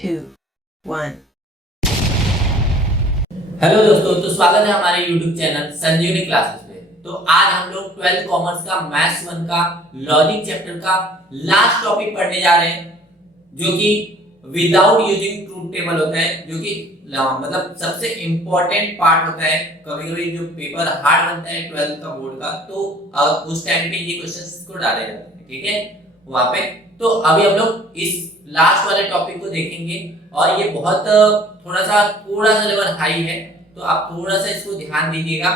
2, 1. Hello दोस्तों, तो स्वागत है हमारे YouTube चैनल संजीवनी क्लासेस पे। तो आज हम लोग 12th कॉमर्स का मैथ्स 1 का लॉजिक चैप्टर का लास्ट टॉपिक पढ़ने जा रहे हैं, जो कि विदाउट यूजिंग ट्रूथ टेबल होता है, जो कि मतलब सबसे इंपॉर्टेंट पार्ट होता है। कभी-कभी जो पेपर हार्ड बनता है 12th का बोर्ड का, तो उस टाइम पे ये क्वेश्चंस को डाले जाते हैं, ठीक है, वहां पे। तो अभी हम लोग इस लास्ट वाले टॉपिक को देखेंगे, और ये बहुत थोड़ा सा लेवल हाई है, तो आप थोड़ा सा इसको ध्यान दीजिएगा।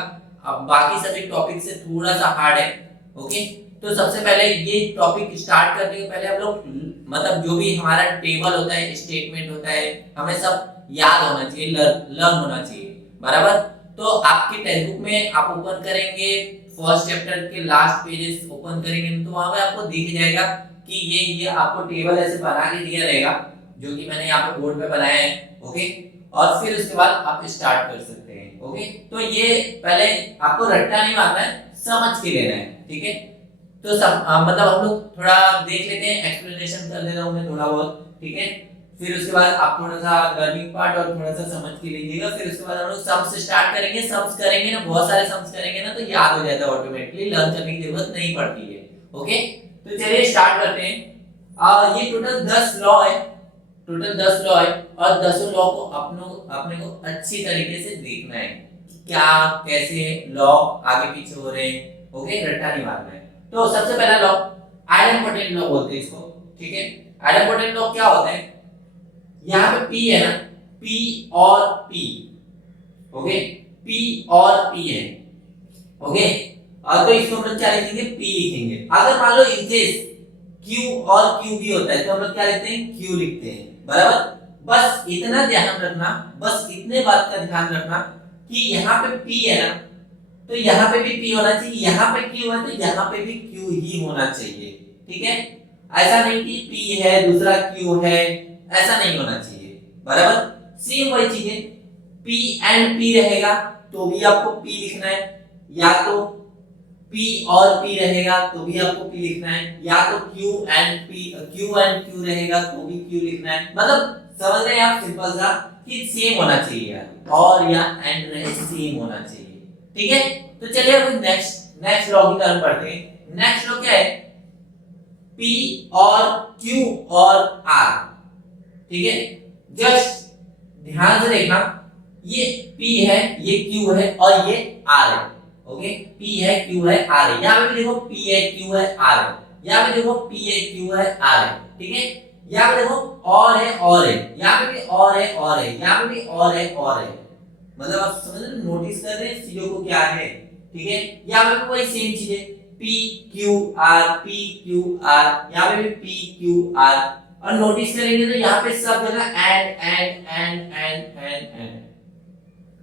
अब बाकी सभी टॉपिक से थोड़ा सा हार्ड है, ओके। तो सबसे पहले ये टॉपिक स्टार्ट करने के पहले हम लोग मतलब जो भी हमारा टेबल होता है, स्टेटमेंट होता है, हमें सब याद होना चाहिए, लर्न होना चाहिए, बराबर। तो आपके टेक्स्ट बुक में आप ओपन करेंगे, फर्स्ट चैप्टर के लास्ट पेजेस ओपन करेंगे, तो वहां पे आपको दिख जाएगा कि ये आपको टेबल ऐसे बना के दिया रहेगा, जो कि मैंने यहाँ पे बोर्ड पे बनाया है, ओके। और फिर उसके बाद आप स्टार्ट कर सकते हैं, ओके। तो ये पहले आपको रट्टा नहीं मारना है, समझ के लेना है, ठीक है। तो मतलब हम लोग थोड़ा देख लेते हैं, एक्सप्लेनेशन कर देता हूँ मैं थोड़ा बहुत, ठीक है। फिर उसके बाद आप थोड़ा सा लर्निंग पार्ट और थोड़ा सा समझ के लीजिएगा। फिर उसके बाद हम लोग सम्स स्टार्ट करेंगे। सम्स करेंगे ना, बहुत सारे सम्स करेंगे ना, तो याद हो जाता है ऑटोमेटिकली, लर्न करने की जरूरत नहीं पड़ती है, ओके। तो चलिए स्टार्ट करते हैं। ये टोटल 10 लॉ है, टोटल 10 लॉ है, और 10 लॉ को अपने को अच्छी तरीके से देखना है, क्या कैसे लॉ आगे पीछे हो रहे हैं, ओके, रट्टा नहीं मारना है। तो सबसे पहला लॉ आइडेंटिटी लॉ बोलते हैं इसको, ठीक है। आइडेंटिटी लॉ क्या होता है? यहाँ पे P है ना, P और P, ओके, P और P है, ओके। और तो इसको हम लोग क्या लिखेंगे? P लिखेंगे। अगर मान लो इनकेस Q और Q भी होता है, तो हम लोग क्या लिखते हैं? Q लिखते हैं, बराबर। बस इतना ध्यान रखना, बस इतने बात का ध्यान रखना कि यहाँ पे P है ना, तो यहाँ पे भी P होना चाहिए, यहाँ पे Q है तो यहाँ पे भी Q ही होना चाहिए, ठीक है। ऐसा नहीं कि P है दूसरा Q है, ऐसा नहीं होना चाहिए, बराबर। सेम वही चीज है, P एंड P रहेगा तो भी आपको P लिखना है, या तो P और P रहेगा तो भी आपको P लिखना है, या तो Q एंड Q रहेगा तो भी Q लिखना है। मतलब समझ रहे हैं आप? सिंपल सा कि सेम होना चाहिए, और या एंड रहे, सेम होना चाहिए, ठीक है। तो चलिए अब नेक्स्ट लॉ की तरफ बढ़ते हैं। नेक्स्ट लॉ क्या है? P और Q और R, ठीक है। जस्ट ध्यान से देखना, ये P है, ये Q है, और ये R है, ओके। P है, Q है, R है। यहाँ पे भी देखो P है, Q है, R है। यहाँ पे देखो P है, Q है, R है, ठीक है। यहाँ पे देखो और है, और है। यहाँ पे भी और है, और है। यहाँ पे भी और है, और है। मतलब आप समझ रहे, नोटिस कर रहे हैं चीजों को क्या है, ठीक है। यहाँ पे भी वही सेम चीज है, P Q R, P Q R। यहाँ पे भी P Q R। और नोटिस करेंगे तो यहाँ पे सब जगह एंड,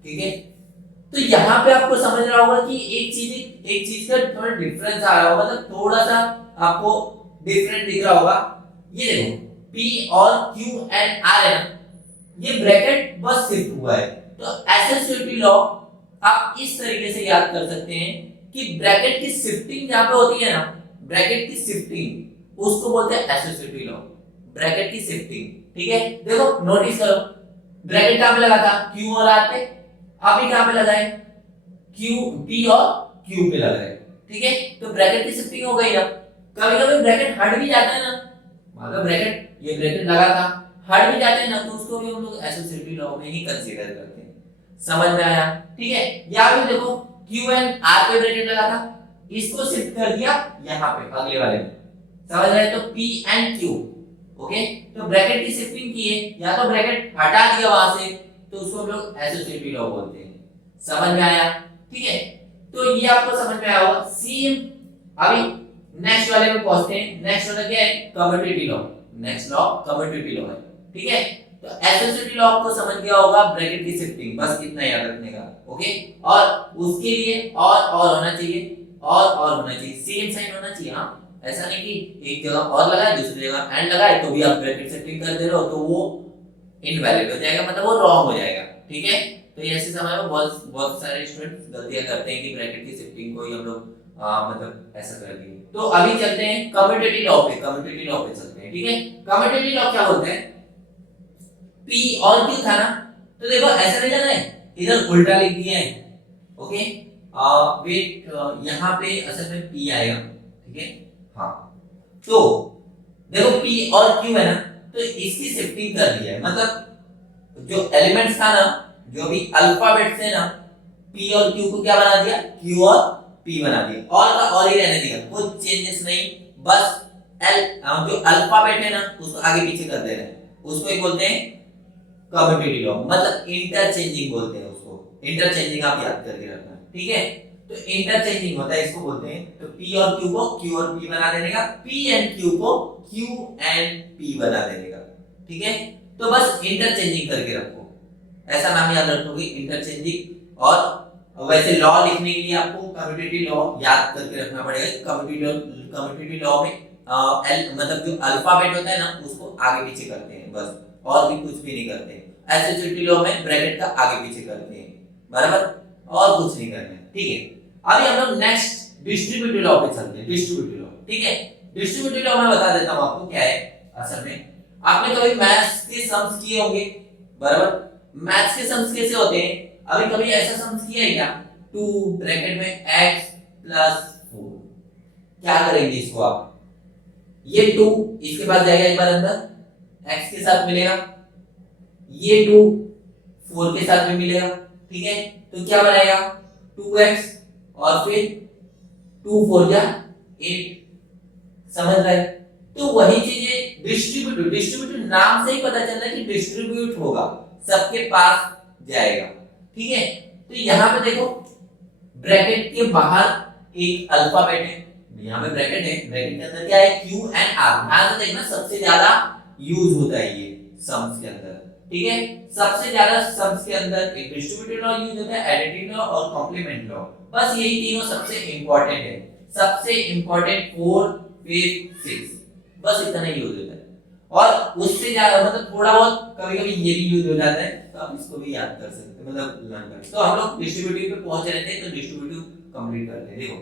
ठीक है। तो यहाँ पे आपको समझ रहा होगा कि एक चीज का थोड़ा डिफरेंस आ रहा होगा, मतलब थोड़ा सा आपको डिफरेंट दिख रहा होगा। ये देखो P और Q एंड R है ना, ये ब्रैकेट बस शिफ्ट हुआ है। तो एसोसिएटिव लॉ आप इस तरीके से याद कर सकते हैं कि ब्रैकेट की शिफ्टिंग जहां पे होती है ना, ब्रैकेट की शिफ्टिंग, उसको बोलते हैं एसोसिएटिव लॉ, ब्रैकेट की शिफ्टिंग, ठीक है। देखो नोटिस करो, ब्रैकेट कहां पे लगा था? Q और R पे। अभी कहां पे लगाए? Q, P और Q पे लगाए, ठीक है। तो ब्रैकेट की शिफ्टिंग हो गई ना। कभी कभी ब्रैकेट हट भी जाता है ना, मतलब ब्रैकेट, ये ब्रैकेट लगा था, हट भी जाते हैं ना, तो उसको भी हम लोग एसोसिएटिव लॉ में ही कंसीडर करते हैं। समझ में आया? ठीक है। यहाँ पे देखो Q एंड R पे ब्रैकेट लगा था, इसको शिफ्ट कर दिया यहाँ पे अगले वाले में, समझ रहे? तो P एंड Q, ओके। तो ब्रैकेट की शिफ्टिंग की है, या तो ब्रैकेट हटा दिया वहां से, तो उसको हम लोग एसोसिएटिव लॉ बोलते हैं। समझ में आया? ठीक है। तो ये आपको समझ में आया होगा। सेम अभी नेक्स्ट वाले में पहुंचते हैं। नेक्स्ट वाला क्या है? Commutative law. Next law commutative law है, ठीक है। तो एसोसिएटिव लॉ आपको समझ गया होगा, ब्रैकेट की शिफ्टिंग, बस इतना याद रखने का, ओके। और उसके लिए और होना चाहिए, और होना चाहिए, सेम साइन होना चाहिए। हाँ, ऐसा नहीं कि एक जगह और लगाए दूसरी जगह एंड लगाए तो भी आप ब्रैकेट शिफ्टिंग कर दे रहे हो, तो वो इनवैलिड हो जाएगा, मतलब वो रॉन्ग हो जाएगा, ठीक है। तो ऐसे समय में बहुत बहुत सारे स्टूडेंट गलतियां करते हैं कि ब्रैकेट की शिफ्टिंग को ही हम लोग मतलब ऐसा कर दिए। तो अभी चलते हैं कम्यूटेटिव लॉ पे, कम्यूटेटिव लॉ पे चलते हैं, ठीक है। कम्यूटेटिव लॉ क्या बोलते हैं? P और Q था ना, तो देखो ऐसा नहीं जाना है, इधर उल्टा लिख दिया है। ओके, वेट, यहाँ पे असल में P आएगा, ठीक है। हाँ, तो देखो P और Q है ना, तो इसकी शिफ्टिंग कर दी है, मतलब जो एलिमेंट्स था ना, जो भी अल्फाबेट से ना, P और Q को क्या बना दिया, Q और P बना दिया, और का और ही रहने दिया, कुछ चेंजेस नहीं, बस जो अल्फाबेट है ना उसको आगे पीछे कर दे रहे हैं, उसको ही बोलते हैं कम्यूटेटिव लॉ, मतलब इंटरचेंजिंग बोलते हैं उसको, इंटरचेंजिंग आप याद करके रखना, ठीक है। तो इंटरचेंजिंग होता है, इसको बोलते हैं। तो P और Q को Q और P बना देने का, P एंड Q को Q एंड P बना देने का, ठीक है। तो बस इंटरचेंजिंग करके रखो, ऐसा नाम याद रखोगे, इंटरचेंजिंग। और वैसे लॉ लिखने के लिए आपको कम्यूटेटिव लॉ याद करके रखना पड़ेगा। कम्यूटेटिव लॉ में मतलब जो अल्फाबेट होता है ना उसको आगे पीछे करते हैं बस, और भी कुछ भी नहीं करते। एसोसिएटिव लॉ में ब्रैकेट का आगे पीछे करते हैं, बराबर, और कुछ नहीं करना है, ठीक है। अभी हम लोग नेक्स्ट डिस्ट्रीब्यूटिव लॉ पे चलते हैं। डिस्ट्रीब्यूटिव लॉ, ठीक है। डिस्ट्रीब्यूटिव लॉ मैं बता देता हूं आपको क्या है। असल में आपने कभी मैथ्स के सम्स किए होंगे, बराबर। मैथ्स के सम्स कैसे होते हैं, अभी कभी ऐसा सम्स किया है क्या, 2 ब्रैकेट में x + 4, क्या करेंगे इसको आप, ये 2 इसके पास जाएगा एक बार अंदर, x के साथ मिलेगा, ये 2 4 के साथ भी मिलेगा, ठीक है। तो क्या बनेगा, 2x और फिर 2 4 जा 8, समझ रहे। तो वही चीजें डिस्ट्रीब्यूटिव नाम से ही पता चल रहा है कि डिस्ट्रीब्यूट होगा, सबके पास जाएगा, ठीक है। तो यहाँ पे देखो ब्रैकेट के बाहर एक अल्फाबेट है, यहाँ पे ब्रैकेट है, ब्रैकेट के अंदर क्या है, Q एंड R। ध्यान से देखना, सबसे ज्यादा यूज होता है ये सम्स के अंदर, ठीक है। सबसे ज्यादा सम्स के अंदर एक डिस्ट्रीब्यूटिव लॉ यूज होता है, एडिटिव लॉ और कॉम्प्लीमेंट लॉ, बस यही तीनों सबसे इंपॉर्टेंट है। सबसे इंपॉर्टेंट 4 5 6, बस इतना ही यूज होता है। और उससे ज्यादा मतलब थोड़ा बहुत कभी-कभी ये भी यूज हो जाता है, तो आप इसको भी याद कर सकते हैं, मतलब लर्न कर। तो हम लोग डिस्ट्रीब्यूटिव पे पहुंच रहे थे, तो डिस्ट्रीब्यूटिव कंप्लीट करते हैं। देखो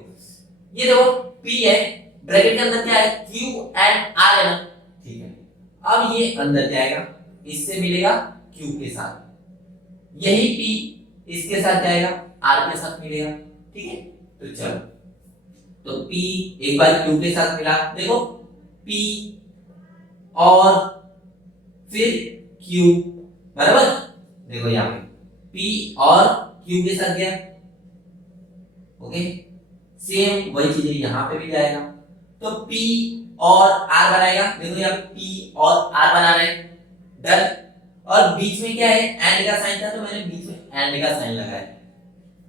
ये देखो P है, ब्रैकेट के अंदर क्या है, Q एंड R है ना, ठीक है। अब ये अंदर जाएगा, इससे मिलेगा Q के साथ, यही P इसके साथ जाएगा, R के साथ मिलेगा, ठीक है। तो चलो, तो P एक बार Q के साथ मिला, देखो P और फिर Q, बराबर। देखो यहाँ पे P और Q के साथ गया, ओके। सेम वही चीजें यहाँ पे भी जाएगा, तो P और R बनाएगा, देखो यहाँ P और R बना रहे हैं, डन। और बीच में क्या है, एंड का साइन था, तो मैंने बीच में एंड का साइन लगाया,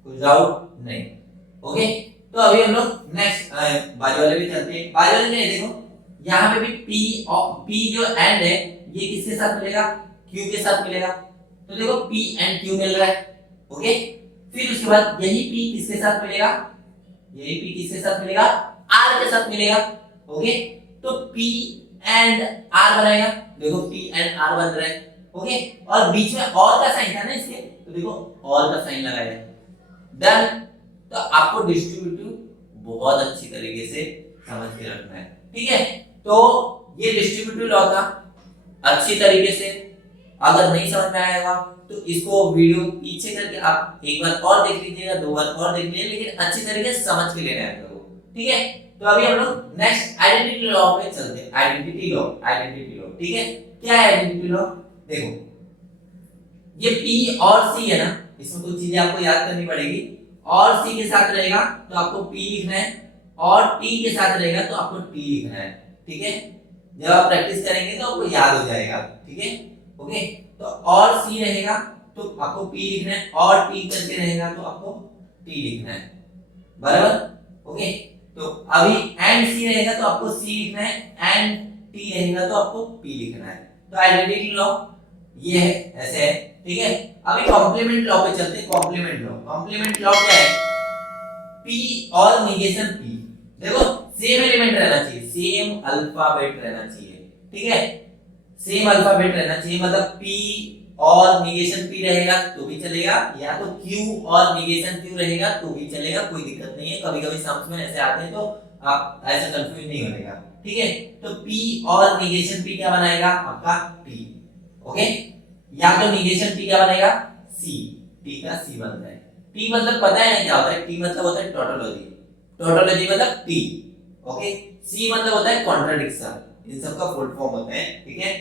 कुछ डाउट नहीं, ओके। तो अभी हम लोग नेक्स्ट बाजू वाले भी चलते हैं। बाजू वाले में देखो यहाँ पे भी P जो एंड है ये किसके साथ मिलेगा, Q के साथ मिलेगा, तो देखो P एंड Q मिल रहा है, ओके। फिर उसके बाद यही P किसके साथ मिलेगा, यही P किसके साथ मिलेगा, R के साथ मिलेगा, ओके। तो P एंड R बनाएगा, देखो P एंड R बन रहा है, ओके। और बीच में और का साइन था ना इसके, तो देखो और का साइन लगाया, डन। तो आपको डिस्ट्रीब्यूटिव बहुत अच्छी तरीके से समझ के रखना है, ठीक है। तो ये डिस्ट्रीब्यूटिव लॉ था, अच्छी तरीके से अगर नहीं समझ में आएगा तो इसको वीडियो पीछे करके आप एक बार और देख लीजिएगा, 2 बार और देख लीजिए, लेकिन अच्छी तरीके से समझ के लेना है आपको, ठीक है। तो अभी हम लोग नेक्स्ट आइडेंटिटी लॉ पे चलते हैं। आइडेंटिटी लॉ, ठीक है। क्या है आइडेंटिटी लॉ, देखो ये P और C है ना, इसमें कुछ चीजें आपको याद करनी पड़ेगी। और C के साथ रहेगा तो आपको P लिखना है, और T के साथ रहेगा तो आपको T लिखना है, ठीक है। जब आप प्रैक्टिस करेंगे तो आपको याद हो जाएगा, ठीक है, ओके। तो और C रहेगा तो आपको P लिखना है, और T करके रहेगा तो आपको T लिखना है, बराबर, ओके। तो अभी एंड C रहेगा तो आपको C लिखना है, एंड T रहेगा तो आपको P लिखना है। तो आइडेंटिटी लॉ ये है, ऐसे है, ठीक है। अभी कॉम्प्लीमेंट लॉ पे चलते हैं। कॉम्प्लीमेंट लॉ क्या है, P और निगेशन P, देखो सेम एलिमेंट रहना चाहिए, सेम अल्फाबेट रहना चाहिए, ठीक है। सेम अल्फाबेट रहना चाहिए, मतलब P और निगेशन P रहेगा तो भी चलेगा, या तो Q और निगेशन Q रहेगा तो भी चलेगा, कोई दिक्कत नहीं है। कभी-कभी सम्स में ऐसे आते हैं तो आप ऐसा कंफ्यूज नहीं होनेगा, ठीक है। तो P और निगेशन P क्या बनाएगा आपका P, ओके। या तो निगेशन टी क्या बनेगा, सी, टी का सी बनता है। टी मतलब पता है ना क्या होता है, टी मतलब होता है टोटोलॉजी, टोटोलॉजी मतलब टी, ओके। सी मतलब होता है कॉन्ट्रडिक्शन, इन सब का फुल फॉर्म होता है, ठीक है।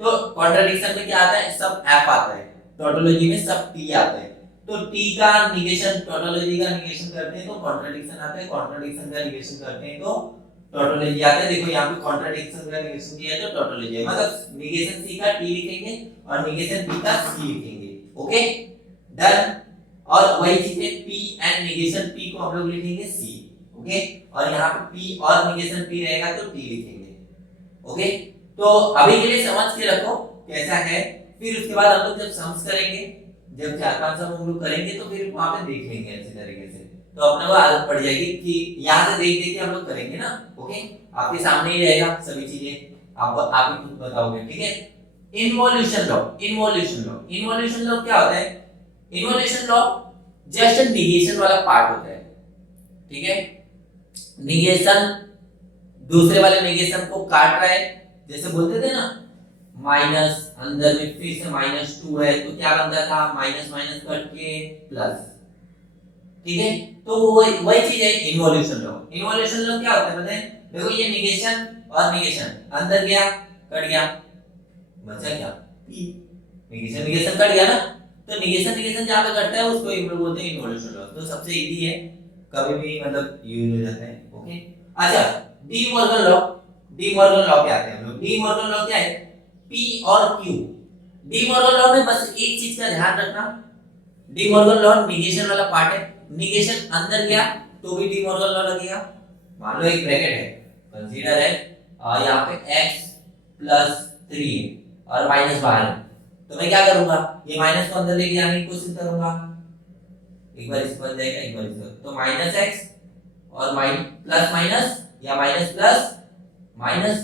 तो कॉन्ट्रडिक्शन में क्या आता है, सब एफ आता है, टोटोलॉजी में सब टी आता है। तो टी का निगेशन, टोटोलॉजी का निगेशन करते हैं तो कॉन्ट्रडिक्शन आता है, कॉन्ट्रडिक्शन का निगेशन करते हैं तो टोटोलॉजी आता है। देखो यहाँ पे कॉन्ट्रडिक्शन का निगेशन किया है तो टोटोलॉजी है, मतलब निगेशन सी का टी लिखेंगे और निगेशन पी का सी लिखेंगे, ओके डन। और वही चीज है पी एंड निगेशन पी को हम लोग लिखेंगे सी, ओके। और यहाँ पे पी और निगेशन पी रहेगा तो टी लिखेंगे, ओके। तो अभी के लिए समझ के रखो कैसा है, फिर उसके बाद हम लोग जब सम्स करेंगे, जब 4-5 सम हम लोग करेंगे तो फिर वहां पे देख लेंगे अच्छी तरीके से, तो अपने को आदत पड़ जाएगी कि यहाँ से देख देख के हम लोग करेंगे ना, ओके। आपके सामने ही रहेगा सभी चीजें, आप ही खुद बताओगे, ठीक है। Involution law, involution law, involution law क्या होता है, इन्वोल्यूशन लॉ जस्ट निगेशन वाला पार्ट होता है, ठीक है। निगेशन दूसरे वाले निगेशन को काट रहा है, जैसे बोलते थे ना माइनस, अंदर में फिर से -2 है तो क्या बनता था, माइनस माइनस कट के प्लस, ठीक है। तो वही चीज है इन्वोल्यूशन लॉ। इन्वोल्यूशन लॉ क्या होता है पता है, देखो ये निगेशन और निगेशन अंदर गया कट गया, बचा क्या p, निगेशन निगेशन कट गया ना, तो निगेशन निगेशन जहां पे कटता है उसको हम लोग बोलते हैं इन्वोल्यूशन लॉ। तो सबसे इजी है, कभी भी मतलब यूज हो जाता है, ओके। अच्छा De Morgan law, De Morgan law क्या है हम लोग, डी मॉर्गन लॉ क्या है, P और Q। डी मॉर्गन लॉ में बस एक चीज का ध्यान रखना, डी मॉर्गन लॉ निगेशन वाला पार्ट है, निगेशन अंदर गया तो भी डी मॉर्गन लॉ लगेगा। मान लो एक ब्रैकेट है, कंसीडर है और यहाँ पे x + 3 है और माइनस बाहर है, तो मैं क्या करूंगा, ये माइनस को अंदर लेके जाने की कोशिश करूंगा, एक बार इस बन जाएगा एक बार इस, तो -x और प्लस माइनस या माइनस प्लस माइनस,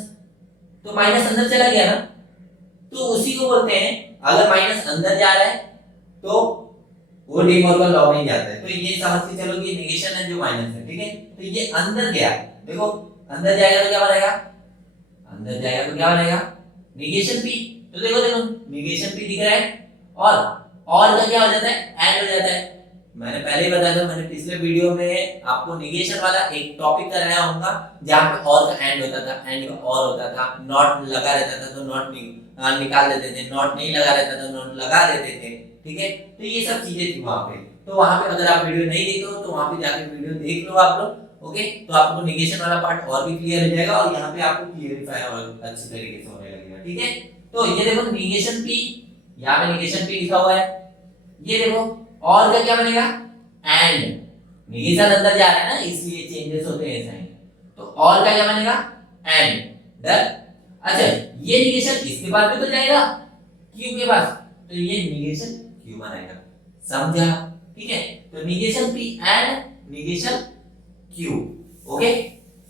तो माइनस अंदर चला गया ना, तो उसी को बोलते हैं अगर माइनस अंदर जा रहा है तो वो डी मॉर्गन लॉ में ही जाता है। तो ये समझ के चलो कि नेगेशन है जो माइनस है, ठीक है। तो ये अंदर गया, देखो अंदर जाएगा तो क्या बनेगा, अंदर जाएगा तो क्या बनेगा नेगेशन पी, तो देखो देखो नेगेशन पी दिख रहा है और का क्या हो जाता है, एंड हो जाता है। मैंने पहले ही बताया था, मैंने पिछले वीडियो में आपको निगेशन वाला एक टॉपिक कराया होगा जहां पे और का एंड होता था, एंड का और होता था, नॉट लगा रहता था तो नॉट निकाल देते थे, नॉट नहीं लगा रहता तो नॉट लगा देते थे, ठीक है। तो ये सब चीजें थी वहां पे, तो वहां पे अगर आप वीडियो नहीं देखे हो तो वहां पे जाके वीडियो देख लो आप लोग, ओके। तो आपको निगेशन वाला पार्ट और भी क्लियर हो जाएगा और यहाँ पे आपको क्लियरिफाई और अच्छी तरीके से होने लगेगा, ठीक है। तो ये देखो निगेशन पी, यहाँ पे निगेशन पी लिखा हुआ है, ये देखो और का क्या बनेगा एंड, निगेशन अंदर जा रहा है ना इसलिए चेंजेस होते हैं साइन, तो और का क्या बनेगा एंड, डन। अच्छा ये निगेशन इसके बाद में तो जाएगा क्यू के पास, तो ये निगेशन क्यू बनाएगा, समझा, ठीक है। तो negation P and negation Q, okay.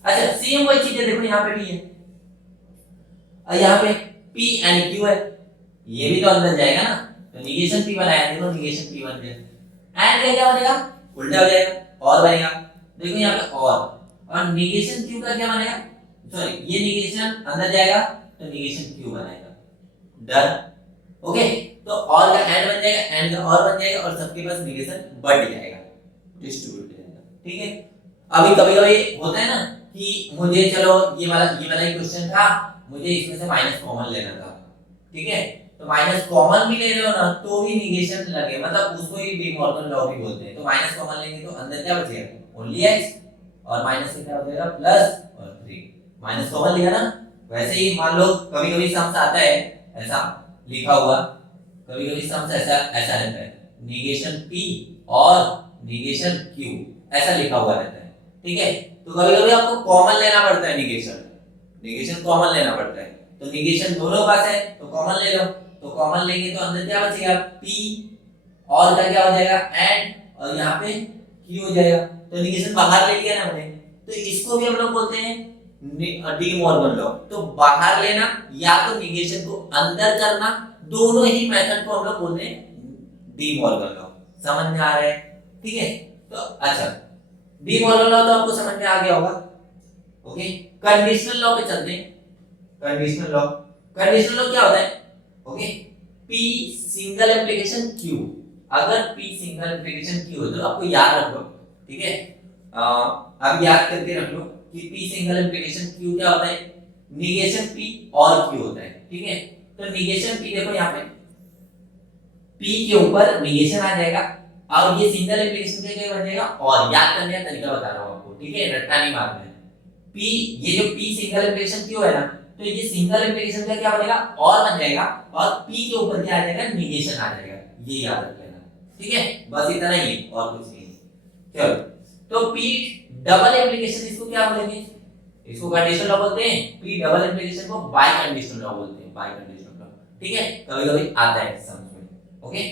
अच्छा सेम वही चीज है, देखो यहाँ पे भी है और यहाँ पे P एंड Q है, ये भी तो अंदर जाएगा ना, तो निगेशन P बनाया, देखो निगेशन P बन गया, एंड का क्या बनेगा उल्टा हो जाएगा और बनेगा, देखो यहाँ पे और निगेशन Q का क्या बनेगा, सॉरी ये निगेशन अंदर जाएगा तो निगेशन Q बनाएगा, डन, ओके। तो और का एंड बन जाएगा, एंड का और बन जाएगा और सबके पास निगेशन बढ़ जाएगा, डिस्ट्रीब्यूट हो जाएगा, ठीक है। अभी कभी-कभी होता है ना कि मुझे चलो ये वाला ही क्वेश्चन था, मुझे इसमें से माइनस कॉमन लेना था, ठीक है। तो माइनस कॉमन भी ले रहे हो ना तो भी निगेशन लगे, मतलब उसको ही डी मॉर्गन लॉ भी बोलते हैं। तो माइनस कॉमन लेंगे तो अंदर क्या बचेगा ओनली x और माइनस से क्या हो जाएगा प्लस और 3, माइनस कॉमन लिया ना। वैसे ही मान लो कभी-कभी सम्स आता है ऐसा लिखा हुआ, कभी-कभी सम्स ऐसा रहता है निगेशन p और निगेशन q ऐसा लिखा हुआ रहता है, ठीक है। तो कभी-कभी आपको कॉमन लेना पड़ता है, निगेशन कॉमन लेना पड़ता है, तो निगेशन दोनों पास है तो कॉमन ले लो, तो कॉमन लेंगे तो अंदर क्या बचेगा p और का क्या हो जाएगा एंड और यहाँ पे q हो जाएगा, तो निगेशन बाहर ले लिया ना हमने, तो इसको भी हम लोग बोलते हैं डी मॉर्गन लॉ। तो बाहर लेना या तो निगेशन को अंदर करना, दोनों ही मेथड को हम लोग बोलते हैं डी मॉर्गन लॉ, समझ में आ रहा है, ठीक है। तो अच्छा डी मॉर्गन लॉ तो आपको समझ में आ गया होगा, ओके। कंडीशनल लॉ पे चलते हैं, कंडीशनल लॉ क्या होता है, okay. P single application Q, अगर P सिंगल एप्लीकेशन Q हो तो आपको याद रख लो, ठीक है, अब याद करके रख लो कि P सिंगल एप्लीकेशन Q क्या होता है, निगेशन P और Q होता है, ठीक है। तो निगेशन P देखो यहाँ पे P के ऊपर निगेशन आ जाएगा और ये सिंगल एप्लीकेशन का क्या बन जाएगा, और याद करने का तरीका बता रहा हूँ आपको, ठीक है, रट्टा नहीं मारना है। P, ये जो P सिंगल एप्लीकेशन Q है ना, तो ये सिंगल एप्लीकेशन का क्या बनेगा, और बन जाएगा, और P के ऊपर क्या आ जाएगा, निगेशन आ जाएगा, ये याद रख लेना, ठीक है, बस इतना ही है और कुछ नहीं। चलो, तो P डबल एप्लीकेशन इसको क्या बोलेंगे, इसको कंडीशनल लॉ बोलते हैं, P डबल एप्लीकेशन को बाय कंडीशनल लॉ बोलते हैं, बाय कंडीशनल लॉ, ठीक है, कभी-कभी आता है समझ में, ओके।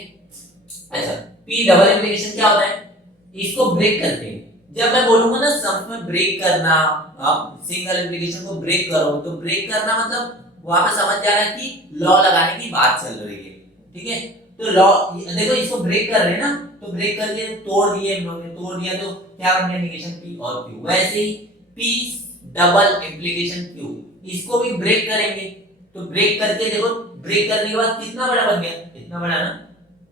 अच्छा, P डबल एप्लीकेशन क्या होता है, इसको ब्रेक करते हैं। जब मैं बोलूंगा ना सम्स में ब्रेक करना, आप सिंगल एप्लीकेशन को ब्रेक करो, तो ब्रेक करना मतलब वहां पे समझ जाना कि लॉ लगाने की बात चल रही है, ठीक है। तो लॉ देखो, इसको ब्रेक कर रहे हैं ना, तो ब्रेक करके तोड़ दिए हम लोग ने, तोड़ दिया तो क्या बन गया, निगेशन P और Q। वैसे ही P डबल एप्लीकेशन Q, इसको भी ब्रेक करेंगे, तो ब्रेक करके देखो, ब्रेक करने के बाद कितना बड़ा बन गया, इतना बड़ा ना,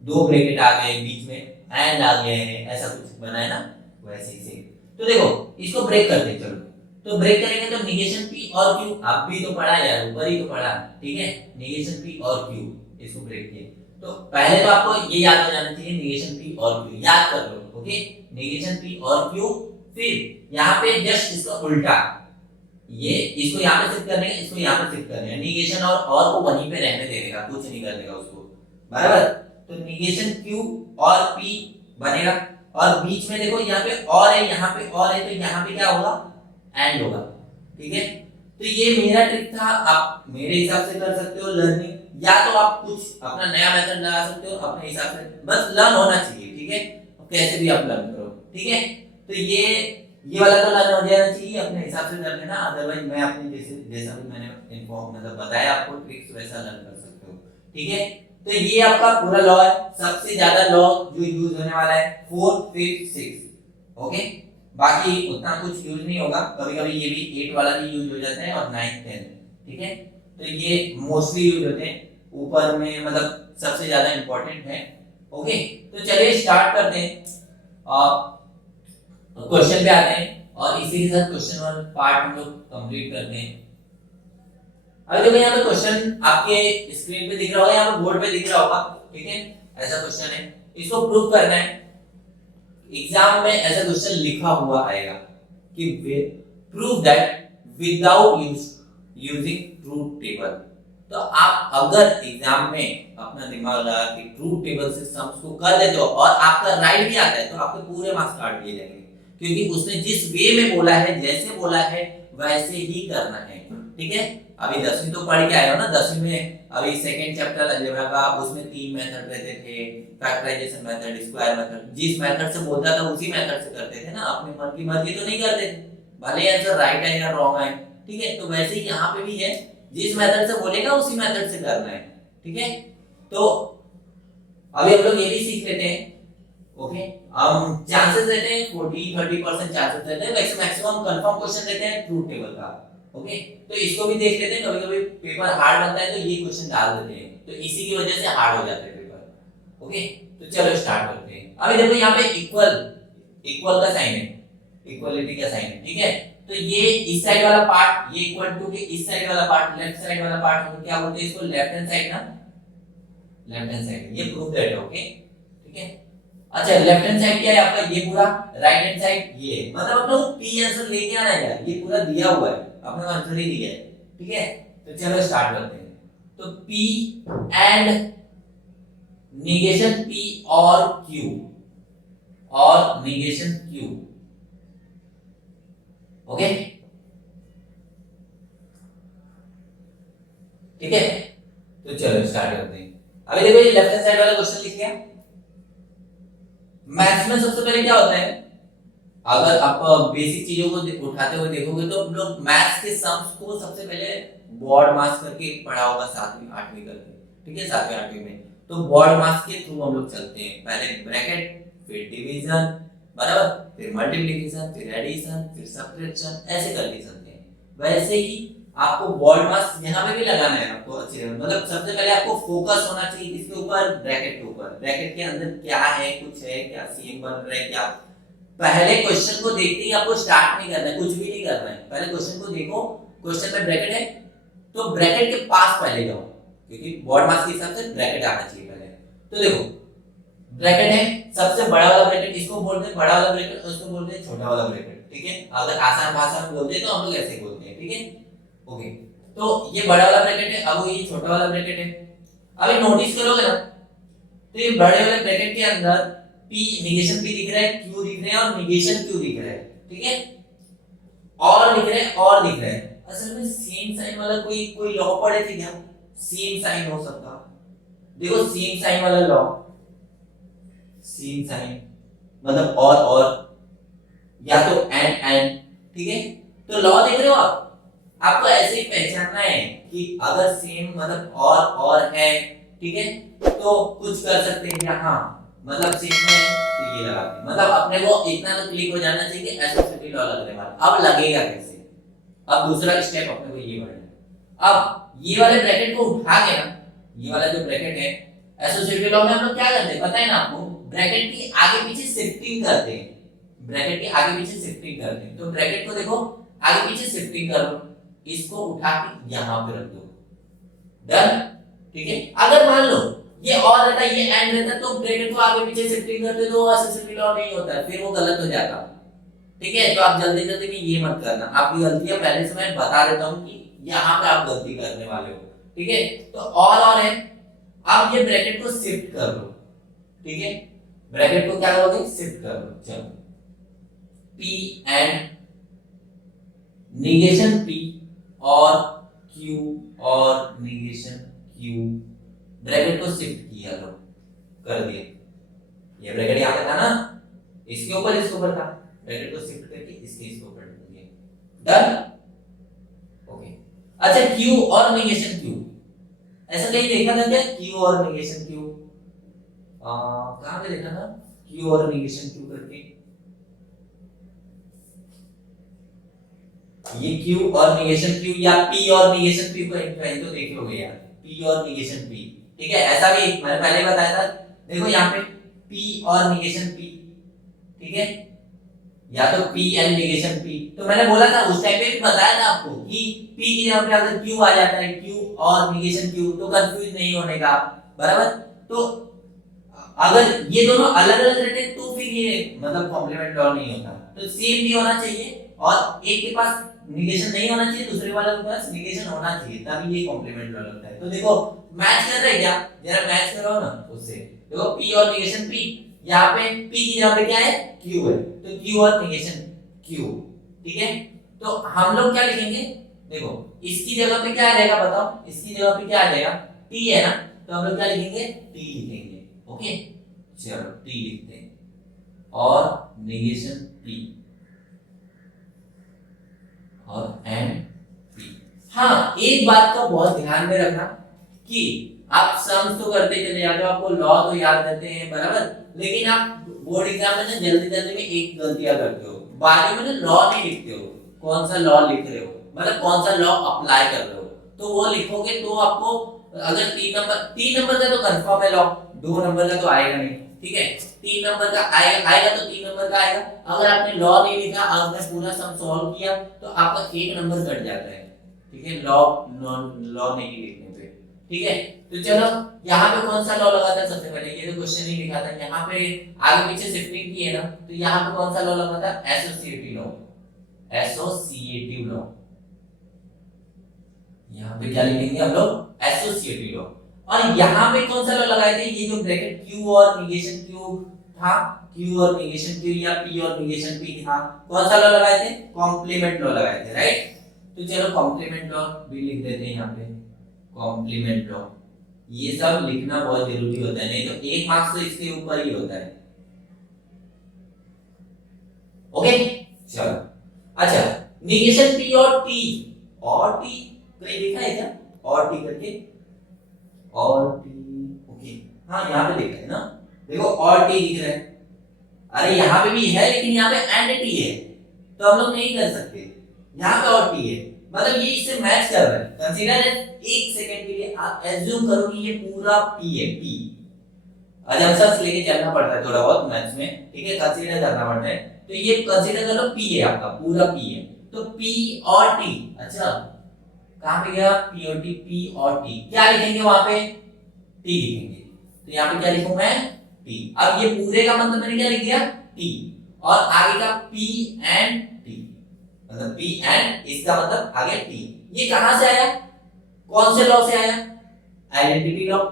दो ब्रैकेट आ गए, बीच में एंड आ गए हैं, ऐसा कुछ बना है ना, वैसे ही से। तो देखो, इसको ब्रेक करते हैं, चलो, तो ब्रेक करेंगे तो निगेशन P और Q, आप भी तो पढ़ा यार, ऊपर ही तो पढ़ा, ठीक है, निगेशन P और Q, इसको ब्रेक किए। तो पहले तो आपको ये याद हो जाना चाहिए, निगेशन P और Q याद कर लो, ओके, निगेशन P और Q। फिर यहाँ पे जस्ट इसका उल्टा, ये इसको यहाँ पे शिफ्ट करने का, इसको यहाँ पे शिफ्ट करने का, निगेशन और को वहीं पे रहने देने का, कुछ नहीं करने का उसको, बराबर। तो निगेशन Q और P बनेगा, और बीच में देखो यहाँ पे और है, यहाँ पे और है, तो यहाँ पे क्या होगा, एंड होगा, ठीक है। तो ये मेरा ट्रिक था, आप मेरे हिसाब से कर सकते हो लर्निंग, या तो आप कुछ अपना नया मेथड लगा सकते हो अपने हिसाब से, बस लर्न होना चाहिए, ठीक है, कैसे भी आप लर्न करो, ठीक है। तो ये वाला तो लर्न हो जाना चाहिए, अपने हिसाब से कर लेना, अदरवाइज मैं अपने जैसा भी मैंने इन्फॉर्म मतलब बताया आपको ट्रिक्स, वैसा लर्न कर सकते हो, ठीक है। तो ये आपका पूरा लॉ है, सबसे ज्यादा लॉ जो यूज होने वाला है 4, 5, 6, ओके। बाकी उतना कुछ यूज नहीं होगा, कभी-कभी ये भी 8 वाला भी यूज हो जाता है और 9, 10, ठीक है। तो ये मोस्टली यूज होते हैं, ऊपर में मतलब सबसे ज्यादा इंपॉर्टेंट है, ओके। तो चलिए स्टार्ट करते हैं, क्वेश्चन पे आते हैं, और इसी के साथ क्वेश्चन वन पार्ट हम लोग कंप्लीट करते हैं। अभी देखो यहाँ पे क्वेश्चन आपके स्क्रीन पे दिख रहा होगा, यहाँ पे बोर्ड पे दिख रहा होगा, ठीक है, ऐसा क्वेश्चन है, इसको प्रूव करना है। एग्जाम में ऐसा क्वेश्चन लिखा हुआ आएगा कि prove that without using truth table. तो आप अगर एग्जाम में अपना दिमाग लगा के ट्रूथ टेबल से सम्स को कर देते हो और आपका राइट भी आता है, तो आपके पूरे मार्क्स काट दिए जाएंगे, क्योंकि उसने जिस वे में बोला है, जैसे बोला है वैसे ही करना है, ठीक है। अभी 10वीं तो पढ़ के आए हो ना, 10वीं में अभी सेकंड चैप्टर अलजेब्रा का, उसमें 3 मेथड रहते थे, फैक्टराइजेशन मेथड, स्क्वायर मेथड, जिस मेथड से बोलता था उसी मेथड से करते थे ना, अपने मन की मर्जी तो नहीं करते थे, भले आंसर राइट है या रॉन्ग है, ठीक है। तो वैसे ही यहाँ पे भी है, जिस मेथड से बोलेगा उसी मेथड से करना है, ठीक है। तो अभी हम लोग ये भी सीख लेते हैं, ओके। हम चांसेस रहते हैं 40-30% चांसेस रहते हैं, वैसे मैक्सिमम कंफर्म क्वेश्चन रहते हैं ट्रूथ टेबल का, ओके। तो इसको भी देख लेते हैं, कभी-कभी पेपर हार्ड बनता है तो ये क्वेश्चन डाल देते हैं, तो इसी की वजह से हार्ड हो जाता है पेपर, ओके। तो चलो स्टार्ट करते हैं। अभी देखो यहाँ पे इक्वल का साइन है, इक्वलिटी का साइन है, ठीक है। तो ये इस साइड वाला पार्ट, ये इक्वल टू के इस साइड वाला पार्ट, लेफ्ट साइड वाला पार्ट, हम क्या बोलते हैं इसको, लेफ्ट हैंड साइड ना, लेफ्ट हैंड साइड, ये प्रूफ दैट है, ओके, ठीक है। अच्छा, लेफ्ट हैंड साइड क्या है आपका, ये पूरा, राइट हैंड साइड ये, मतलब अपने को पी आंसर लेके आना है यार, ये पूरा दिया हुआ है, अपने को आंसर ही दिया है, ठीक है। तो चलो स्टार्ट करते हैं। तो P एंड निगेशन P और Q, और निगेशन Q, ओके, ठीक है। तो चलो स्टार्ट करते हैं। अभी देखो ये लेफ्ट हैंड साइड वाला क्वेश्चन लिख लिया। मैथ्स में सबसे पहले क्या होता है, अगर आप बेसिक चीजों को उठाते हुए देखोगे तो हम लोग मैथ्स के सम्स को सबसे पहले बोर्ड मास करके पढ़ा होगा 7वीं 8वीं करके, ठीक है, 7वीं 8वीं में। तो बोर्ड मास के थ्रू हम लोग चलते हैं, पहले ब्रैकेट, फिर डिवीजन, बराबर, फिर मल्टीप्लिकेशन, फिर एडिशन, फिर सब्ट्रैक्शन, ऐसे करके चलते हैं। वैसे ही आपको बॉड मास यहाँ पे भी लगाना है आपको अच्छे से, मतलब सबसे पहले आपको फोकस होना चाहिए किसके ऊपर, ब्रैकेट के ऊपर। ब्रैकेट के अंदर क्या है, कुछ है क्या, सीएम बन रहा है क्या। पहले क्वेश्चन को देखते ही आपको स्टार्ट नहीं करना है, कुछ भी नहीं करना है, पहले क्वेश्चन को देखो, क्वेश्चन में ब्रैकेट है तो ब्रैकेट के पास पहले जाओ, क्योंकि बॉड मास के हिसाब से ब्रैकेट आना चाहिए पहले। तो देखो ब्रैकेट है, सबसे बड़ा वाला ब्रैकेट इसको बोलते हैं बड़ा वाला ब्रैकेट, और इसको बोलते हैं छोटा वाला ब्रैकेट, ठीक है। अगर आसान भाषा में बोलते हैं तो हम लोग ऐसे बोलते हैं, ठीक है। ओके, तो ये बड़ा वाला ब्रैकेट है, अब ये छोटा वाला ब्रैकेट है। अभी नोटिस करोगे ना, तो ये बड़े वाले ब्रैकेट के अंदर p नेगेशन p दिख रहा है, q दिख रहा है और नेगेशन q दिख रहा है, ठीक है। और दिख रहा है, और दिख रहा है। असल में सेम साइन वाला कोई लॉ पढ़े थे क्या, सेम साइन हो सकता, देखो सेम साइन वाला लॉ, सेम साइन मतलब और या तो एंड, ठीक है। तो लॉ देख रहे हो आप, आपको ऐसे ही पहचानना है कि अगर सेम मतलब और है, ठीक है, तो कुछ कर सकते हैं क्या, हाँ मतलब सेम है तो ये लगाते हैं, मतलब अपने को इतना तो क्लिक हो जाना चाहिए कि एसोसिएटिव लॉ लगने वाला। अब लगेगा कैसे, अब दूसरा स्टेप अपने को ये बढ़ना। अब ये वाले ब्रैकेट को उठा के ना, ये वाला जो ब्रैकेट है एसोसिएटिव लॉ में हम लोग क्या करते हैं पता है ना आपको, ब्रैकेट की आगे पीछे शिफ्टिंग करते हैं, ब्रैकेट की आगे पीछे शिफ्टिंग करते हैं। तो ब्रैकेट को देखो आगे पीछे शिफ्टिंग कर लो, इसको उठा के यहां पे रख दो, डन, ठीक है। अगर मान लो ये और रहता ये एंड रहता तो ब्रैकेट को आगे पीछे शिफ्टिंग करते तो एसोसिएटिव लॉ नहीं होता, फिर वो गलत हो जाता, ठीक है। तो आप जल्दी जल्दी में ये मत करना, आपकी गलतियां पहले से मैं बता देता हूं कि यहां पे आप गलती करने वाले हो, ठीक है। तो और है, अब ये ब्रैकेट को शिफ्ट कर लो, ठीक है, ब्रैकेट को क्या करोगे शिफ्ट कर लो, चलो p एंड नेगेशन p और q और नेगेशन q, ब्रैकेट को शिफ्ट किया लो, कर दिया, ये ब्रैकेट यहां पे था ना, इसके ऊपर था, ब्रैकेट को शिफ्ट करके इसके ऊपर कर दिया, डन, ओके। अच्छा q और नेगेशन q, ऐसा कहीं देखा था क्या q और नेगेशन q, कहां पे देखा था q और नेगेशन q करके, ये q और नेगेशन q या p और नेगेशन p को कहीं तो देखे होंगे यार, p और नेगेशन p, ठीक है। ऐसा भी मैंने पहले बताया था, देखो यहाँ पे p और नेगेशन p, ठीक है, या तो p एंड नेगेशन p। तो मैंने बोला था उस टाइम पे भी बताया था आपको कि p की जगह पे अगर q आ जाता है, q और नेगेशन q, तो कंफ्यूज नहीं होने का, बराबर। तो अगर ये दोनों अलग अलग रहते तो फिर ये मतलब कॉम्प्लीमेंट लॉ नहीं होता, तो सेम भी होना चाहिए और एक के पास नेगेशन नहीं होना चाहिए, दूसरे वाले के पास नेगेशन होना चाहिए, तभी ये कॉम्प्लीमेंट लॉ लगता है। तो देखो मैच कर रहे हैं क्या, जरा मैच करो ना उससे, देखो p और नेगेशन p, यहाँ पे p की जगह पे क्या है q है, तो q और नेगेशन q, ठीक है। तो हम लोग क्या लिखेंगे, देखो इसकी जगह पे क्या आ जाएगा बताओ, इसकी जगह पे क्या आ जाएगा t है ना, तो हम लोग क्या लिखेंगे t लिखेंगे, ओके। चलो t लिखते हैं और नेगेशन p और एंड p। हाँ एक बात का बहुत ध्यान में रखना कि आप सम्स तो करते चले जाते हो, आपको लॉ तो याद रहते हैं बराबर, लेकिन आप बोर्ड एग्जाम में ना जल्दी जल्दी में एक गलतियां करते हो, बाद में ना लॉ नहीं लिखते हो, कौन सा लॉ लिख रहे हो, मतलब कौन सा लॉ अप्लाई कर रहे हो, तो वो लिखोगे तो आपको अगर 3 नंबर का तो कंफर्म है लॉ, 2 नंबर का तो आएगा नहीं, ठीक है। 3 नंबर का आएगा तो 3 नंबर का आएगा। अगर आपने लॉ नहीं लिखा, आपने पूरा सम सॉल्व किया तो आपका 1 नंबर कट जाता है, ठीक है, लॉ नहीं लिखने पे, ठीक है। तो चलो यहाँ पे कौन सा लॉ लगा था सबसे पहले, ये तो क्वेश्चन ही लिखा था, यहाँ पे आगे पीछे शिफ्टिंग की है ना, तो यहाँ पे कौन सा लॉ लगा था एसोसिएटिव लॉ, एसोसिएटिव लॉ, यहाँ पे क्या लिखेंगे हम लोग एसोसिएटिव लॉ। और यहाँ पे कौन सा लॉ लगाए थे, ये जो ब्रैकेट q और नेगेशन q था, q और नेगेशन q या p और नेगेशन p था, कौन सा लॉ लगाए थे कॉम्प्लीमेंट लॉ लगाए थे, राइट। तो चलो कॉम्प्लीमेंट लॉ भी लिख देते हैं यहाँ पे, कॉम्प्लीमेंट लॉ, ये सब लिखना बहुत जरूरी होता है, नहीं तो 1 मार्क्स तो इसके ऊपर ही होता है, ओके। चलो अच्छा नेगेशन p और t कहीं लिखा है क्या, और t करके, और t, ओके हाँ यहाँ पे लिखा है ना, देखो और t लिख रहा है, अरे यहाँ पे भी है लेकिन यहाँ पे एंड t है, तो हम लोग नहीं कर सकते, यहाँ पे और t है, मतलब ये इससे मैच कर रहा है। कंसीडर एक सेकंड के लिए आप एज्यूम करो कि ये पूरा पी है, पी। अजम्पशंस लेके चलना पड़ता है थोड़ा बहुत मैथ्स में, ठीक है, कंसीडर करना पड़ता है। तो ये कंसीडर कर लो पी है आपका, पूरा पी है। तो पी और टी, अच्छा कहां पे गया पी और टी, पी और टी, क्या लिखेंगे वहां पे, टी लिखेंगे। तो यहाँ पे क्या लिखूं मैं, टी। अब ये पूरे का मतलब मैंने क्या लिख दिया, टी, और आगे का पी एंड टी, मतलब पी एंड, इसका मतलब आगे टी। ये कहां से आया, कौन से लॉ से आया, आइडेंटिटी लॉ।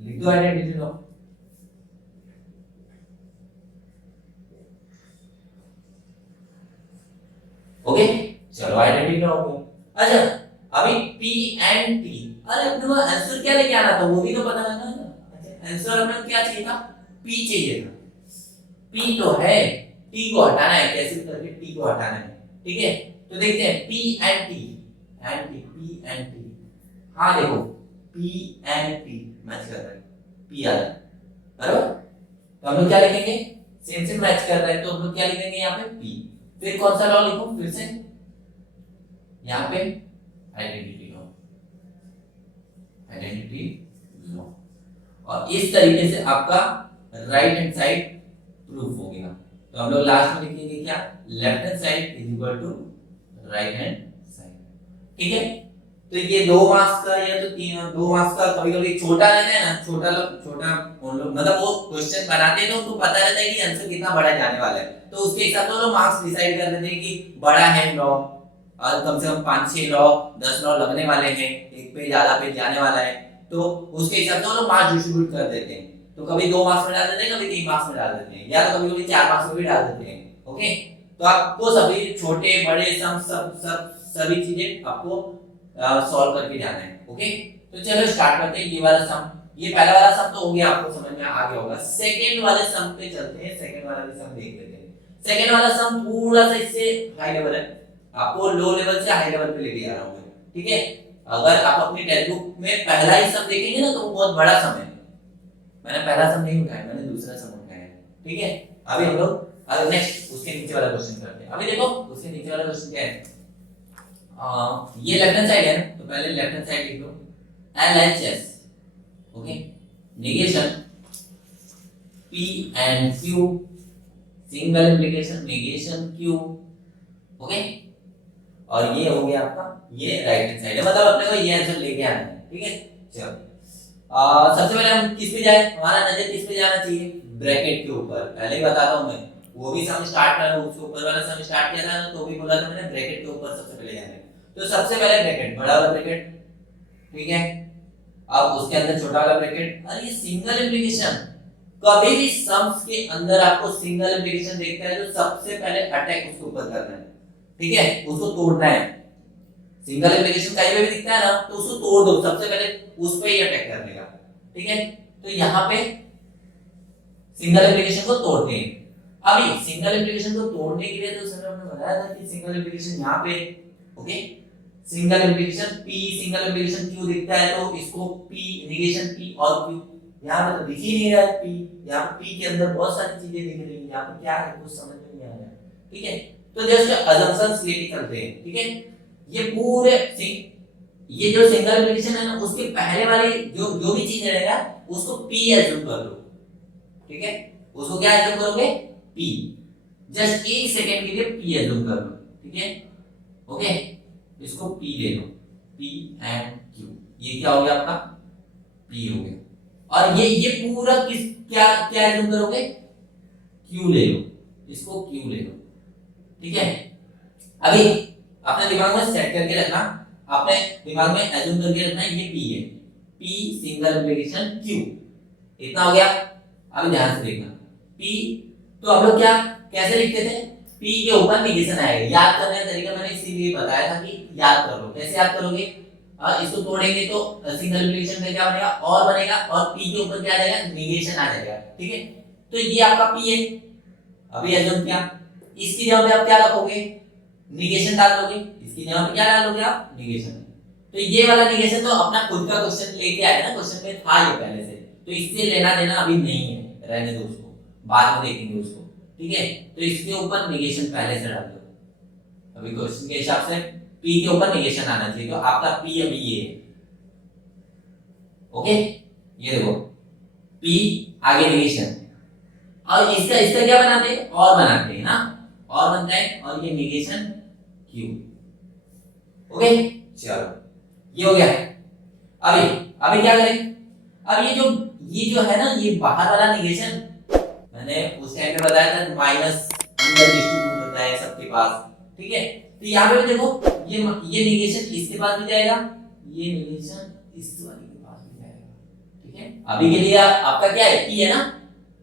लिख दो आइडेंटिटी लॉ। ओके, चलो आइडेंटिटी लॉ हो। अच्छा अभी P एंड T, अरे अपने को आंसर क्या लेके आना था वो भी तो पता है ना। अच्छा आंसर अपने को क्या चाहिए था, P चाहिए था। P तो है, T को हटाना है, कैसे करके T को हटाना है, ठीक है। तो देखते हैं P and T, P and T। हाँ देखो P एंड T मैच कर रहा है, P आ रहा है बराबर। तो हम लोग क्या लिखेंगे, सेम से मैच कर रहा है, तो हम लोग क्या लिखेंगे यहाँ पे P। फिर कौन सा लॉ लिखूं, फिर से यहाँ पे आइडेंटिटी लॉ, आइडेंटिटी लॉ। और इस तरीके से आपका राइट हैंड साइड प्रूफ हो गया। तो हम लोग लास्ट में लिखेंगे क्या, left hand side is equal to right hand side, ठीक है। तो ये 2 मार्क्स का या तो 2 मार्क्स का, कभी कभी छोटा रहता है ना, छोटा उन लोग मतलब वो क्वेश्चन बनाते हैं तो उनको पता रहता है कि आंसर कितना बड़ा जाने वाला है, तो उसके हिसाब से वो मार्क्स डिसाइड कर देते हैं कि बड़ा है लॉ, और कम से कम 5-6 लॉ 10 लॉ लगने वाले हैं, एक पे ज्यादा पेज जाने वाला है, तो उसके हिसाब से वो लोग मार्क्स डिस्ट्रीब्यूट कर देते हैं। तो कभी 2 मार्क्स में डाल देते हैं, कभी 3 मार्क्स में डाल देते हैं, या तो कभी कभी 4 मार्क्स में भी डाल देते हैं। ओके, तो आपको सभी छोटे बड़े सम सब सभी चीजें आपको सॉल्व करके जाना है। ओके, तो चलो स्टार्ट करते हैं। ये वाला सम, ये पहला वाला सम तो हो गया, आपको समझ में आ गया होगा। सेकंड वाले सम पे चलते हैं, सेकंड वाला भी सम देख लेते हैं। सेकंड वाला सम थोड़ा सा इससे हाई लेवल है, आपको लो लेवल से हाई लेवल पे लेके जा रहा हूं मैं, ठीक है। अगर आप अपनी टेक्स्ट बुक में पहला ही सम देखेंगे ना तो वो बहुत बड़ा सम है, मैंने पहला सम नहीं उठाया, मैंने दूसरा सम उठाया है, ठीक है। अभी हम लोग नेक्स्ट उसके नीचे वाला क्वेश्चन करते हैं। अभी देखो उसके नीचे वाला क्वेश्चन क्या है, ये लेफ्ट हैंड साइड है, तो पहले लेफ्ट हैंड साइड लिख लो LHS, okay, negation P and Q, single implication negation Q, okay. और ये हो गया आपका, ये राइट हैंड साइड है, मतलब अपने को ये आंसर लेके आना है, ठीक है। चलो सबसे पहले हम किस पे जाए, हमारा नजर किस पे जाना चाहिए, ब्रैकेट के ऊपर। पहले ही बताता हूं मैं, वो भी सम स्टार्ट कर, उसके ऊपर वाला सम स्टार्ट किया था तो भी बोला था मैंने ब्रैकेट के ऊपर सबसे पहले जाना है। तो सबसे पहले ब्रैकेट, बड़ा वाला ब्रैकेट, ठीक है। अब उसके अंदर छोटा वाला ब्रैकेट, और ये सिंगल इंप्लीकेशन, कभी भी सम्स के अंदर आपको सिंगल इंप्लीकेशन देखता है तो सबसे पहले अटैक उसके ऊपर करना है, ठीक है, उसको तोड़ना है। सिंगल इंप्लीकेशन कहीं पे भी दिखता है ना तो उसको तोड़ दो, सबसे पहले उस पे ही अटैक करने का, ठीक है। तो यहाँ पे सिंगल इंप्लीकेशन को तोड़ते हैं। अभी सिंगल इंप्लीकेशन को तोड़ने के लिए तो सर हमने बताया था कि सिंगल इंप्लीकेशन यहाँ पे, okay, single implication P single implication Q दिखता है तो इसको P नेगेशन P और Q, यहाँ पे तो दिख ही नहीं रहा है P, यहाँ पे P के अंदर बहुत सारी चीजें दिख रही है, यहाँ पे क्या है कुछ समझ में नहीं आ रहा है, ठीक है। तो जस्ट अजम्पशंस लेके चलते हैं, ठीक है। ये पूरे ये जो सिंगल इंप्लीकेशन है ना उसके पहले वाली जो भी चीज रहेगा उसको P एज्यूम कर लो, ठीक है। उसको क्या एज्यूम करोगे, P, जस्ट एक सेकंड के लिए P एज्यूम कर लो, ठीक है, ओके। इसको P ले लो, P एंड Q, ये क्या हो गया आपका P हो गया। और ये पूरा किस क्या क्या एज्यूम करोगे, Q ले लो, इसको Q ले लो, ठीक है। अभी अपने दिमाग में सेट करके रखना, अपने दिमाग में एज्यूम करके रखना ये P है, P सिंगल इंप्लीकेशन Q, इतना हो गया। अभी ध्यान से देखना P, तो हम लोग क्या कैसे लिखते थे, P के ऊपर नेगेशन आएगा। याद करने का तरीका मैंने इसीलिए बताया था कि याद कर लो। कैसे याद करोगे, इसको तोड़ेंगे तो सिंगल इंप्लीकेशन में क्या बनेगा, और बनेगा, और P के ऊपर क्या आ जाएगा, नेगेशन आ जाएगा, ठीक है। तो ये आपका P है। अभी एज्यूम किया, इसकी जगह पे आप क्या रखोगे, नेगेशन डाल दोगे, इसकी जगह पे क्या डालोगे आप, नेगेशन। तो ये वाला नेगेशन तो अपना खुद का क्वेश्चन लेके आया ना, क्वेश्चन में था ये पहले से, तो इससे लेना देना अभी नहीं है, रहने दो उसको, बाद में देखेंगे उसको, ठीक है। तो इसके ऊपर नेगेशन पहले से डाल दो। अभी क्वेश्चन के हिसाब से P के ऊपर निगेशन आना चाहिए, तो आपका P अभी ये है। ओके, ये देखो P आगे निगेशन, और इसका इसका क्या बनाते हैं, और बनाते हैं ना, और बनता है, और ये निगेशन Q। ओके, चलो ये हो गया। अभी अभी क्या करें, अब ये जो है ना, ये बाहर वाला निगेशन मैंने उस टाइम पे बताया था, माइनस अंदर डिस्ट्रीब्यूट होता है सबके पास, ठीक है। तो यहाँ पे देखो ये निगेशन इसके पास भी जाएगा, ये निगेशन इस वाले के पास भी जाएगा, ठीक है। अभी के लिए आपका क्या है, P है ना,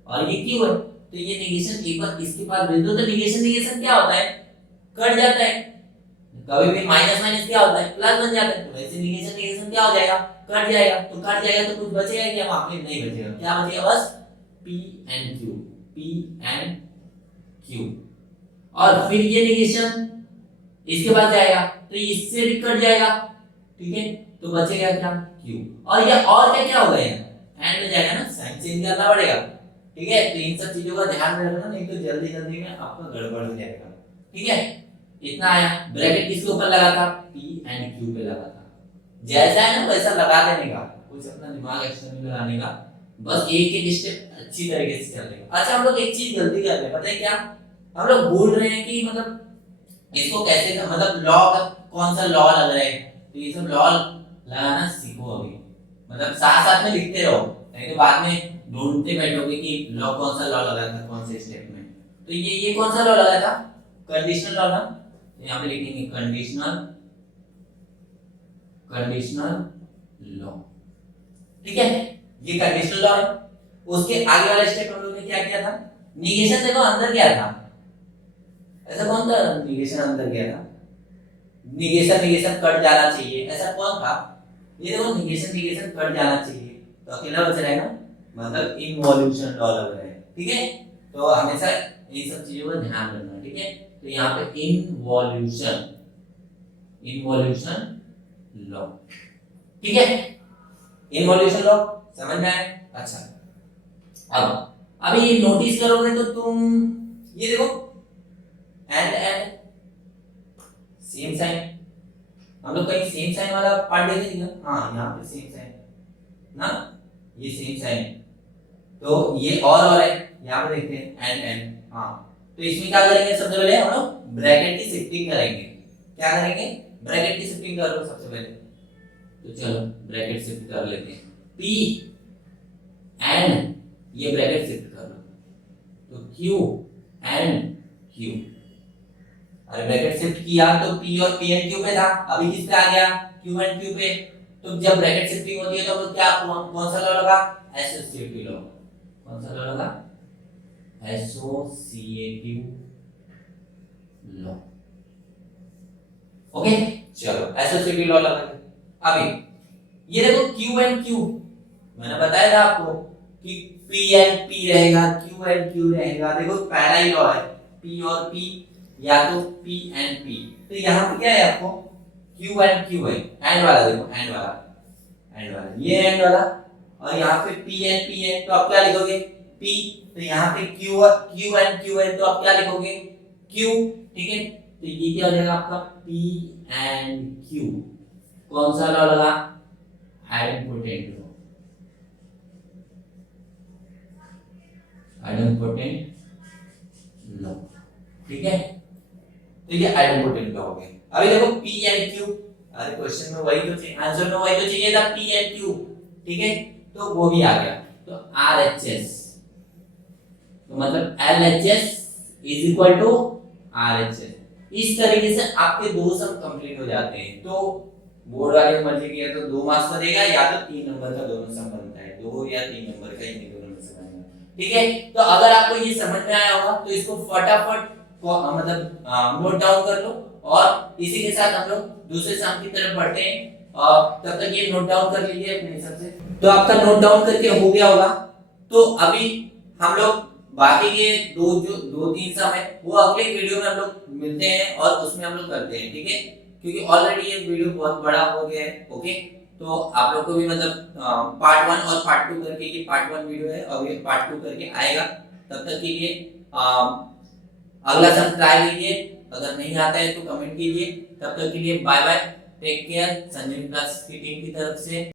और ये Q है, तो ये निगेशन एक बार इसके पास भेज दो, तो निगेशन क्या होता है, कट जाता है। कभी भी माइनस माइनस क्या होता है, प्लस बन जाता है, तो वैसे निगेशन क्या हो जाएगा, कट जाएगा। तो कट जाएगा तो कुछ बचेगा क्या, वहां पे नहीं बचेगा, क्या बचेगा, बस P and Q। और फिर ये निगेशन इसके बाद जाएगा, तो इससे भी कट जाएगा, ठीक है। तो बचेगा क्या, Q। और ये और क्या होगा, एंड में जाएगा ना, साइन चेंज करना पड़ेगा, ठीक है। तो इन सब चीजों का ध्यान रखना, नहीं तो जल्दी जल्दी में आपका गड़बड़ हो जाएगा, ठीक है। इतना आया, ब्रैकेट किसके ऊपर लगा था, P and Q पे लगा था। जैसा है ना वैसा लगा देने का, कुछ अपना दिमाग एक्स्ट्रा नहीं लगाने का, बस एक एक स्टेप अच्छी तरीके से चलने का। अच्छा, हम लोग एक चीज गलती कर रहे हैं, पता है क्या, हम लोग भूल रहे हैं कि मतलब इसको कैसे, मतलब लॉ का कौन सा लॉ लग रहा है, तो ये सब लॉ लगाना सीखो अभी, मतलब साथ साथ में लिखते रहो, नहीं तो बाद में ढूंढते बैठोगे कि लॉ कौन सा लॉ लगा था कौन से स्टेप में। तो ये कौन सा लॉ लगा था, कंडीशनल लॉ ना, यहाँ पे लिखेंगे कंडीशनल लॉ, ठीक है। ये कंडीशनल लॉ है। उसके आगे वाला स्टेप हम लोगों ने क्या किया था, निगेशन देखो अंदर गया था, ऐसा कौन था निगेशन अंदर गया था, निगेशन कट जाना चाहिए, ऐसा कौन था, ये देखो निगेशन कट जाना चाहिए, तो अकेला बच रहेगा, मतलब इनवॉल्यूशन लॉ लग रहा है, ठीक है। तो हमेशा इन सब चीजों का ध्यान रखना, ठीक है। तो यहाँ पे इनवॉल्यूशन लॉ, ठीक है, इनवॉल्यूशन लॉ समझ में आया। अच्छा, अब अभी ये नोटिस करोगे तो तुम ये देखो एंड सेम साइन, हम लोग कहीं सेम साइन वाला पार्ट देखे थे क्या, हाँ यहाँ पे सेम साइन ना, ये सेम साइन, तो ये और है, यहाँ पे देखते हैं एंड, हाँ। तो इसमें क्या करेंगे, सबसे पहले हम लोग ब्रैकेट की शिफ्टिंग करेंगे, क्या करेंगे, ब्रैकेट की शिफ्टिंग करो सबसे पहले, तो चलो ब्रैकेट शिफ्ट कर लेते हैं, P एंड ये ब्रैकेट शिफ्ट कर लो, तो Q एंड Q, अरे ब्रैकेट शिफ्ट किया तो P और P एंड Q पे था, अभी किस पे आ गया, Q एंड Q पे। तो जब ब्रैकेट शिफ्टिंग होती है तो क्या कौन सा लॉ लगा, एसोसिएटिव लॉ, कौन सा लॉ लगा, एसोसिएटिव लॉ, ओके। चलो एसोसिएटिव लॉ लगा। अभी ये देखो Q एंड Q, मैंने बताया था आपको कि P एंड P रहेगा, Q एंड Q रहेगा, देखो पहला ही लॉ है, P और P या तो P एंड P, तो यहाँ पे क्या है आपको Q एंड Q है, एंड वाला देखो, एंड वाला ये एंड वाला, और यहाँ पे P एंड P है, तो आप क्या लिखोगे P, तो यहाँ पे Q एंड Q है, तो आप क्या लिखोगे Q, ठीक है। तो ये क्या हो जाएगा आपका P एंड Q, कौन सा लॉ लगा, आइडेंटिटी लॉ, आइडेंटिटी लॉ, ठीक है। तो ये आइडेंटिटी लॉ हो गया। अभी देखो P एंड Q, अरे क्वेश्चन में वही तो चाहिए, आंसर में वही तो चाहिए था, P एंड Q, ठीक है, तो वो भी आ गया। तो RHS, तो मतलब LHS is equal to RHS, इस तरीके से आपके दो सम कंप्लीट हो जाते हैं। तो बोर्ड वाले को मर्जी किया तो 2 मार्क्स का देगा, या तो 3 नंबर का दोनों सम बनता है, 2 या 3 नंबर का, इन दोनों में से बनता है, ठीक है। तो अगर आपको ये समझ में आया होगा तो इसको फटाफट मतलब नोट डाउन कर लो, और इसी के साथ हम लोग दूसरे सम की तरफ बढ़ते हैं। तब तक ये नोट डाउन कर लीजिए अपने हिसाब से। तो आपका नोट डाउन करके हो गया होगा। तो अभी हम लोग बाकी के दो तीन सम है वो अगले वीडियो में हम लोग मिलते हैं और उसमें हम लोग करते हैं, ठीक है, क्योंकि ऑलरेडी ये वीडियो बहुत बड़ा हो गया है, ओके। तो आप लोग को भी मतलब पार्ट 1 और पार्ट 2 करके, ये पार्ट 1 वीडियो है और ये पार्ट 2 करके आएगा। तब तक के लिए अगला सम ट्राई कीजिए, अगर नहीं आता है तो कमेंट कीजिए। तब तक के लिए बाय बाय, टेक केयर। संजीवनी क्लासेस की टीम की तरफ से